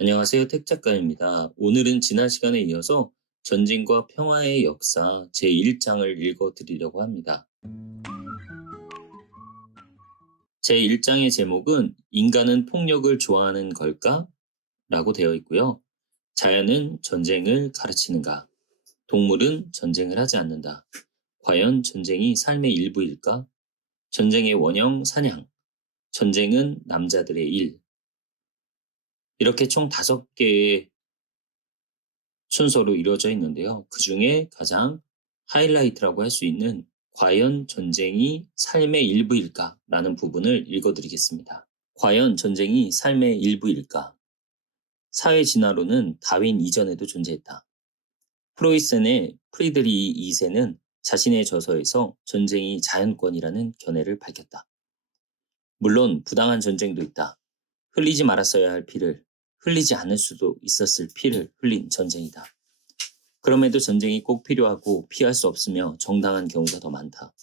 안녕하세요. 택 작가입니다. 오늘은 지난 시간에 이어서 전쟁과 평화의 역사 제1장을 읽어드리려고 합니다. 제1장의 제목은 인간은 폭력을 좋아하는 걸까? 라고 되어 있고요. 자연은 전쟁을 가르치는가? 동물은 전쟁을 하지 않는다. 과연 전쟁이 삶의 일부일까? 전쟁의 원형 사냥. 전쟁은 남자들의 일. 이렇게 총 5개의 순서로 이루어져 있는데요. 그 중에 가장 하이라이트라고 할 수 있는 과연 전쟁이 삶의 일부일까? 라는 부분을 읽어드리겠습니다. 과연 전쟁이 삶의 일부일까? 사회 진화론은 다윈 이전에도 존재했다. 프로이센의 프리드리히 2세는 자신의 저서에서 전쟁이 자연권이라는 견해를 밝혔다. 물론 부당한 전쟁도 있다. 흘리지 말았어야 할 피를, 흘리지 않을 수도 있었을 피를 흘린 전쟁이다. 그럼에도 전쟁이 꼭 필요하고 피할 수 없으며 정당한 경우가 더 많다.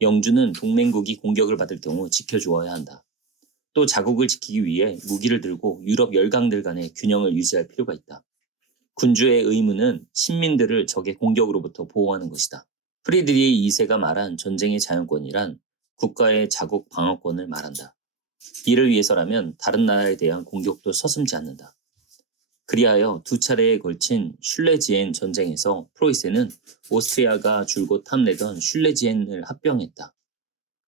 영주는 동맹국이 공격을 받을 경우 지켜주어야 한다. 또 자국을 지키기 위해 무기를 들고 유럽 열강들 간의 균형을 유지할 필요가 있다. 군주의 의무는 신민들을 적의 공격으로부터 보호하는 것이다. 프리드리히 2세가 말한 전쟁의 자연권이란 국가의 자국 방어권을 말한다. 이를 위해서라면 다른 나라에 대한 공격도 서슴지 않는다. 그리하여 2차례에 걸친 슐레지엔 전쟁에서 프로이센은 오스트리아가 줄곧 탐내던 슐레지엔을 합병했다.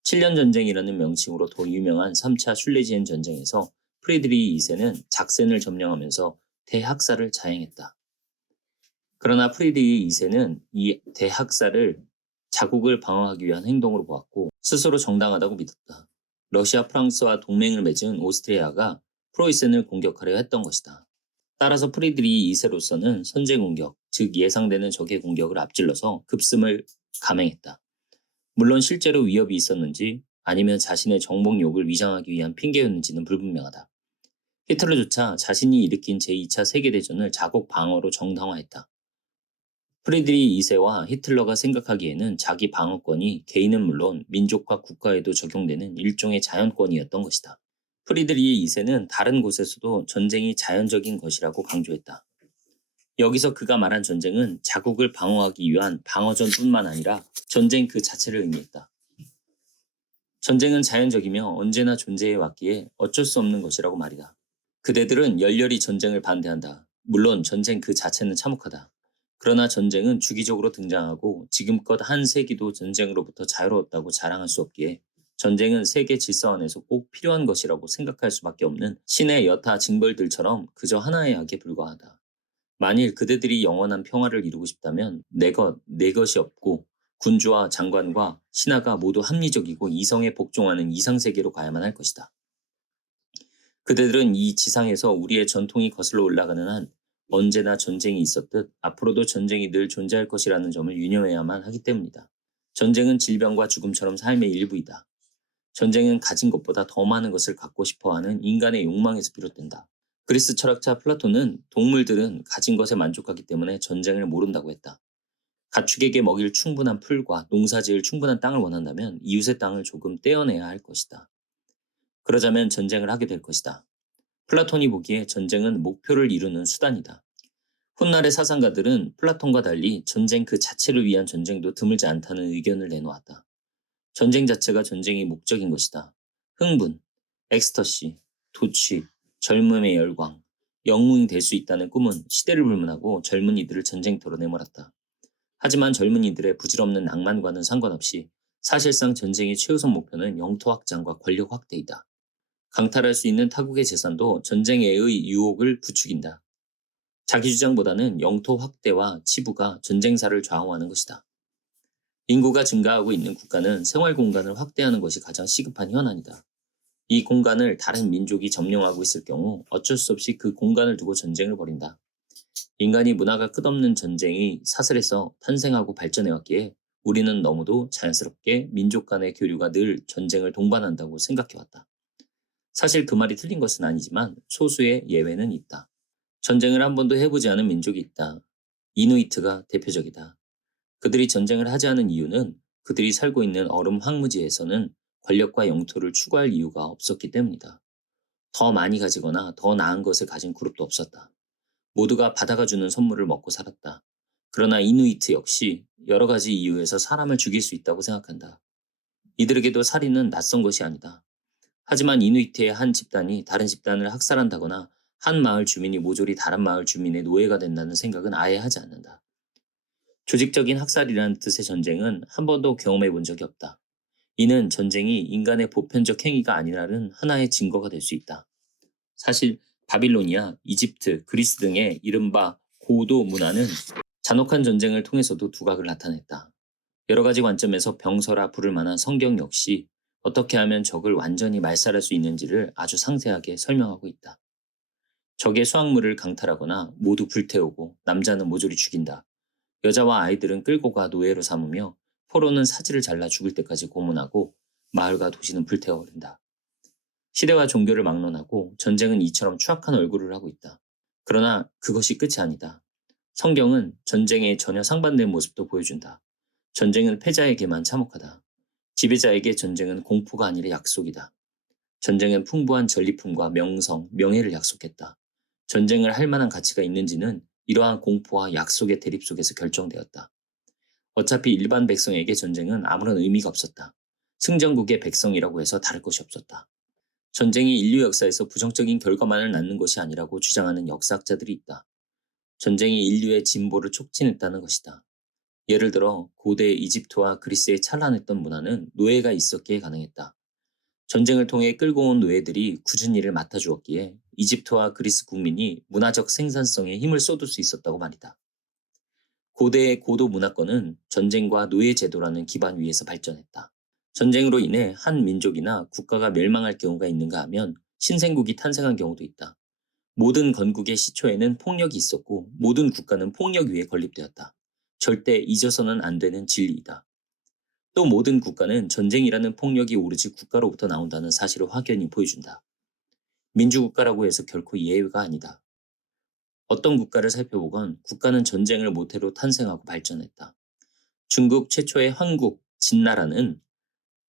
7년 전쟁이라는 명칭으로 더 유명한 3차 슐레지엔 전쟁에서 프리드리히 2세는 작센을 점령하면서 대학살을 자행했다. 그러나 프리드리히 2세는 이 대학살을 자국을 방어하기 위한 행동으로 보았고 스스로 정당하다고 믿었다. 러시아, 프랑스와 동맹을 맺은 오스트리아가 프로이센을 공격하려 했던 것이다. 따라서 프리드리히 2세로서는 선제 공격, 즉 예상되는 적의 공격을 앞질러서 급습을 감행했다. 물론 실제로 위협이 있었는지 아니면 자신의 정복욕을 위장하기 위한 핑계였는지는 불분명하다. 히틀러조차 자신이 일으킨 제2차 세계대전을 자국 방어로 정당화했다. 프리드리히 2세와 히틀러가 생각하기에는 자기 방어권이 개인은 물론 민족과 국가에도 적용되는 일종의 자연권이었던 것이다. 프리드리히 2세는 다른 곳에서도 전쟁이 자연적인 것이라고 강조했다. 여기서 그가 말한 전쟁은 자국을 방어하기 위한 방어전뿐만 아니라 전쟁 그 자체를 의미했다. 전쟁은 자연적이며 언제나 존재해 왔기에 어쩔 수 없는 것이라고 말이다. 그대들은 열렬히 전쟁을 반대한다. 물론 전쟁 그 자체는 참혹하다. 그러나 전쟁은 주기적으로 등장하고 지금껏 한 세기도 전쟁으로부터 자유로웠다고 자랑할 수 없기에 전쟁은 세계 질서 안에서 꼭 필요한 것이라고 생각할 수밖에 없는 신의 여타 징벌들처럼 그저 하나의 약에 불과하다. 만일 그대들이 영원한 평화를 이루고 싶다면 내 것이 없고 군주와 장관과 신하가 모두 합리적이고 이성에 복종하는 이상세계로 가야만 할 것이다. 그대들은 이 지상에서 우리의 전통이 거슬러 올라가는 한 언제나 전쟁이 있었듯 앞으로도 전쟁이 늘 존재할 것이라는 점을 유념해야만 하기 때문이다. 전쟁은 질병과 죽음처럼 삶의 일부이다. 전쟁은 가진 것보다 더 많은 것을 갖고 싶어하는 인간의 욕망에서 비롯된다. 그리스 철학자 플라톤은 동물들은 가진 것에 만족하기 때문에 전쟁을 모른다고 했다. 가축에게 먹일 충분한 풀과 농사지을 충분한 땅을 원한다면 이웃의 땅을 조금 떼어내야 할 것이다. 그러자면 전쟁을 하게 될 것이다. 플라톤이 보기에 전쟁은 목표를 이루는 수단이다. 훗날의 사상가들은 플라톤과 달리 전쟁 그 자체를 위한 전쟁도 드물지 않다는 의견을 내놓았다. 전쟁 자체가 전쟁의 목적인 것이다. 흥분, 엑스터시, 도취, 젊음의 열광, 영웅이 될 수 있다는 꿈은 시대를 불문하고 젊은이들을 전쟁터로 내몰았다. 하지만 젊은이들의 부질없는 낭만과는 상관없이 사실상 전쟁의 최우선 목표는 영토 확장과 권력 확대이다. 강탈할 수 있는 타국의 재산도 전쟁의 유혹을 부추긴다. 자기 주장보다는 영토 확대와 치부가 전쟁사를 좌우하는 것이다. 인구가 증가하고 있는 국가는 생활 공간을 확대하는 것이 가장 시급한 현안이다. 이 공간을 다른 민족이 점령하고 있을 경우 어쩔 수 없이 그 공간을 두고 전쟁을 벌인다. 인간이 문화가 끝없는 전쟁이 사슬에서 탄생하고 발전해왔기에 우리는 너무도 자연스럽게 민족 간의 교류가 늘 전쟁을 동반한다고 생각해왔다. 사실 그 말이 틀린 것은 아니지만 소수의 예외는 있다. 전쟁을 한 번도 해보지 않은 민족이 있다. 이누이트가 대표적이다. 그들이 전쟁을 하지 않은 이유는 그들이 살고 있는 얼음 황무지에서는 권력과 영토를 추구할 이유가 없었기 때문이다. 더 많이 가지거나 더 나은 것을 가진 그룹도 없었다. 모두가 바다가 주는 선물을 먹고 살았다. 그러나 이누이트 역시 여러 가지 이유에서 사람을 죽일 수 있다고 생각한다. 이들에게도 살인은 낯선 것이 아니다. 하지만 이누이트의 한 집단이 다른 집단을 학살한다거나 한 마을 주민이 모조리 다른 마을 주민의 노예가 된다는 생각은 아예 하지 않는다. 조직적인 학살이라는 뜻의 전쟁은 한 번도 경험해 본 적이 없다. 이는 전쟁이 인간의 보편적 행위가 아니라는 하나의 증거가 될 수 있다. 사실 바빌로니아, 이집트, 그리스 등의 이른바 고도 문화는 잔혹한 전쟁을 통해서도 두각을 나타냈다. 여러 가지 관점에서 병서라 부를 만한 성경 역시 어떻게 하면 적을 완전히 말살할 수 있는지를 아주 상세하게 설명하고 있다. 적의 수확물을 강탈하거나 모두 불태우고 남자는 모조리 죽인다. 여자와 아이들은 끌고 가 노예로 삼으며 포로는 사지를 잘라 죽을 때까지 고문하고 마을과 도시는 불태워버린다. 시대와 종교를 막론하고 전쟁은 이처럼 추악한 얼굴을 하고 있다. 그러나 그것이 끝이 아니다. 성경은 전쟁의 전혀 상반된 모습도 보여준다. 전쟁은 패자에게만 참혹하다. 지배자에게 전쟁은 공포가 아니라 약속이다. 전쟁은 풍부한 전리품과 명성, 명예를 약속했다. 전쟁을 할 만한 가치가 있는지는 이러한 공포와 약속의 대립 속에서 결정되었다. 어차피 일반 백성에게 전쟁은 아무런 의미가 없었다. 승전국의 백성이라고 해서 다를 것이 없었다. 전쟁이 인류 역사에서 부정적인 결과만을 낳는 것이 아니라고 주장하는 역사학자들이 있다. 전쟁이 인류의 진보를 촉진했다는 것이다. 예를 들어 고대 이집트와 그리스의 찬란했던 문화는 노예가 있었기에 가능했다. 전쟁을 통해 끌고 온 노예들이 굳은 일을 맡아주었기에 이집트와 그리스 국민이 문화적 생산성에 힘을 쏟을 수 있었다고 말이다. 고대의 고도 문화권은 전쟁과 노예 제도라는 기반 위에서 발전했다. 전쟁으로 인해 한 민족이나 국가가 멸망할 경우가 있는가 하면 신생국이 탄생한 경우도 있다. 모든 건국의 시초에는 폭력이 있었고 모든 국가는 폭력 위에 건립되었다. 절대 잊어서는 안 되는 진리이다. 또 모든 국가는 전쟁이라는 폭력이 오로지 국가로부터 나온다는 사실을 확연히 보여준다. 민주국가라고 해서 결코 예외가 아니다. 어떤 국가를 살펴보건 국가는 전쟁을 모태로 탄생하고 발전했다. 중국 최초의 황국, 진나라는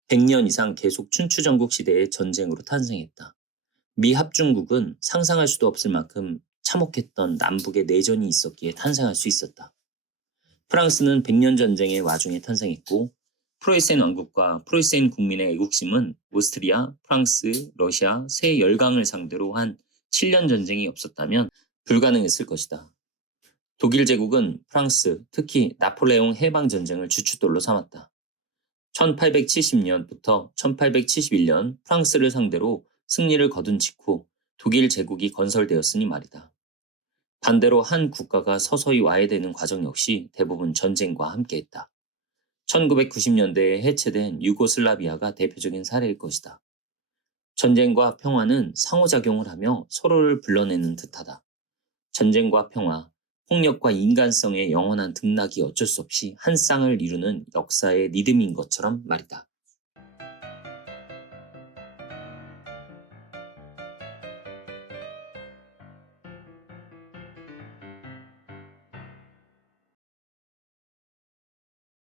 100년 이상 계속 춘추전국 시대의 전쟁으로 탄생했다. 미 합중국은 상상할 수도 없을 만큼 참혹했던 남북의 내전이 있었기에 탄생할 수 있었다. 프랑스는 100년 전쟁의 와중에 탄생했고 프로이센 왕국과 프로이센 국민의 애국심은 오스트리아, 프랑스, 러시아 세 열강을 상대로 한 7년 전쟁이 없었다면 불가능했을 것이다. 독일 제국은 프랑스, 특히 나폴레옹 해방전쟁을 주춧돌로 삼았다. 1870년부터 1871년 프랑스를 상대로 승리를 거둔 직후 독일 제국이 건설되었으니 말이다. 반대로 한 국가가 서서히 와해되는 과정 역시 대부분 전쟁과 함께했다. 1990년대에 해체된 유고슬라비아가 대표적인 사례일 것이다. 전쟁과 평화는 상호작용을 하며 서로를 불러내는 듯하다. 전쟁과 평화, 폭력과 인간성의 영원한 등락이 어쩔 수 없이 한 쌍을 이루는 역사의 리듬인 것처럼 말이다.